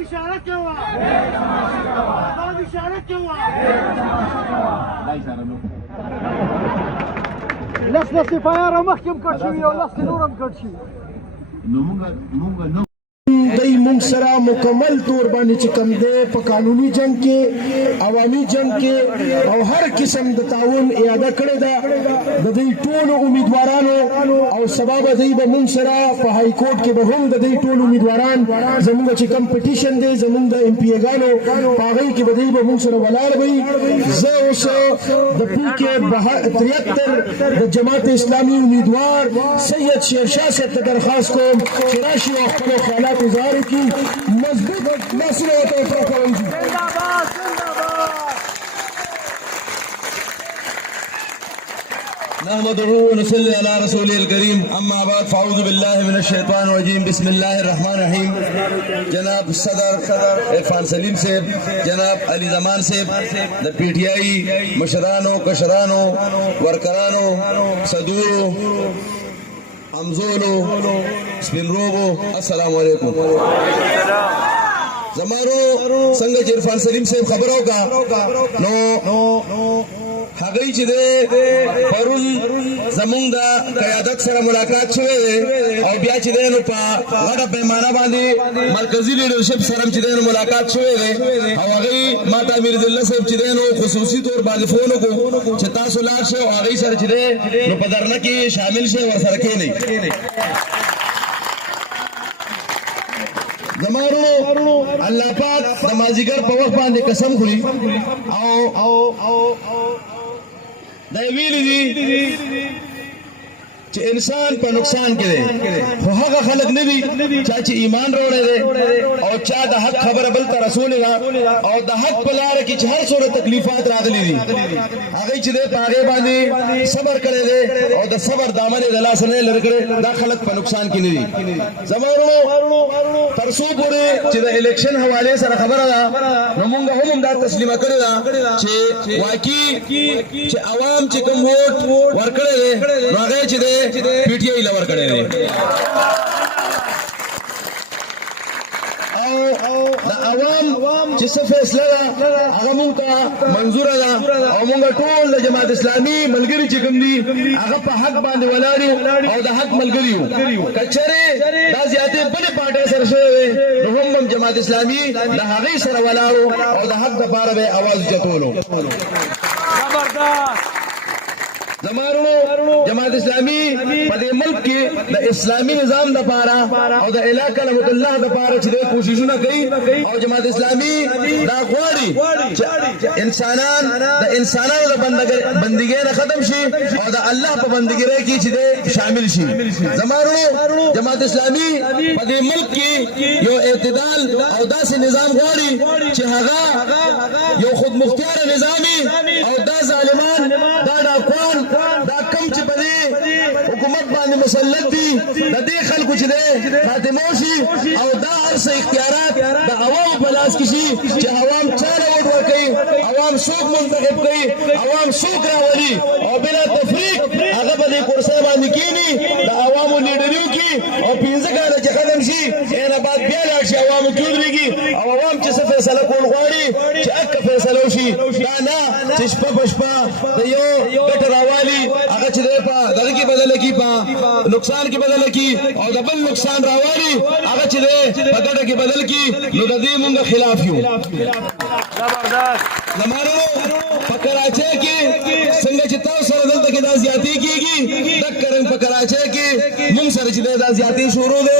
اشاره کوه اشاره کوه لس فایره مخکې کړ شوي او لس نور هم کړ شوي نو موږ دای مونږ سره مکمل طور باندې چې کوم دی په قانوني جنگ کې عوامي جنگ کې او هر قسم د تعاون اعاده کړې ده د دې ټولو امیدوارانو او سبب دی به مونږ سره په های کورټ کې به هم د دې ټولو امیدواران زموږ چې کمپټیشن دی زموږ د ایم پی ګانو په هغه کې به دی به مونږ سره ولاړ وي زه اوس د پوکې 73 د جماعت اسلامي امیدوار سید شیرشاه صاحب ته درخواست کوم چې راشي او خپل خیالات اظهار کی مضبوط مسئلہ ہوتا ہے پروگرام جی نحمده ونصلي على رسوله الكريم اما بعد فاعوذ بالله من الشيطان الرجيم بسم الله الرحمن الرحيم جناب صدر عرفان سلیم صاحب جناب علی زمان صاحب د پی ٹی آئی مشرانو کشرانو ورکرانو صدورو امزولو سپین روبو السلام علیکم زمارو څنګه چې عرفان سلیم صاحب خبرو کا نو هغه چې ده پرون زمونږ د قیادت سره ملاقات شوه او بیا چې ده نو په غټه پیمانه باندې مرکزی لیډرشپ سره چې ده نو ملاقات شوه او هغه ماته امیر الله صاحب چې ده نو خصوصي طور باندې فون وکړو چې تاسو لاړ شئ او هغه سره چې ده نو په درنه کې شامل شئ ور سره کې نه زمارو الله پاک د مازیګر په وخت باندې قسم خوري او دا ویلي دي چې انسان په نقصان کې دی خو هغه خلک نه دي چې ایمان وروړي دي او چا د حق خبره بل ته رسول دا او د حق په لار کې چې هر څوره تکلیفات راغلي دي هغه چې د پاغه باندې صبر کړي دي او د صبر دامن د لاس نه لر کړي دا خلک په نقصان کې نه دي زموږ ترسو پورې چې د الیکشن حواله سره خبره ده نو موږ هم دا تسلیمه کړی ده چې واقعي چې عوام چې کوم ووټ ورکړي دي هغه چې پی ٹی آئی لور کړي دي او د عوام چې څه فیصله ده هغه مونږ ته منظور ده او مونږ ټول د جماعت اسلامي ملګری چې کوم دي هغه په حق باندې ولاړ او د حق ملګری یو کچره دا زیاتې بلې پارټي سره شوی نو هم جماعت اسلامي د هغه سره ولاړ او د حق لپاره به आवाज چتولو زبردست زمارو جماعت اسلامی په دې ملک کې د اسلامي نظام لپاره او د اعلی کلمت الله لپاره چې کوششونه کوي او جماعت اسلامی دا غواړي چې انسانانو د بندګۍ نه ختم شي او د الله په بندګۍ کې چې شامل شي زمارو جماعت اسلامی په دې ملک کې یو اعتدال او داسې نظام غواړي چې هغه یو خود مختار نظامی او دا ظالمان دا ډاکوان دا کم چې په حکومت باندې مسلط دي د دې خلکو چې خاتمه شي او دا هر څه اختیارات د عوامو په لاس کې شي چې عوام چاله ووټ ورکوي عوام څوک منتخب کوي عوام څوک راولي او بلا تفریق هغه په دې کرسۍ باندې کینی د عوامو لیډریو کې او 15 کاله چې ختم شي نه بعد بیا لاړ شي عوامو کې ودرېږي او عوام چې څه فیصله کول غواړي چې اک فیصله وشي دا نه چې شپه په شپه د یو ګټه راوالي هغه چې په دغه کې بدل کی په نقصان کې بدل کی او د بل نقصان راوالي هغه چې په ګټه کې بدل کی نو د دې موږ خلاف یو زبردست زمارو په کراچۍ کې څنګه چې تاسو سره دلته کې دا زیاتې کیږي د کرن په کراچۍ کې موږ سره چې دا زیاتې شروع ده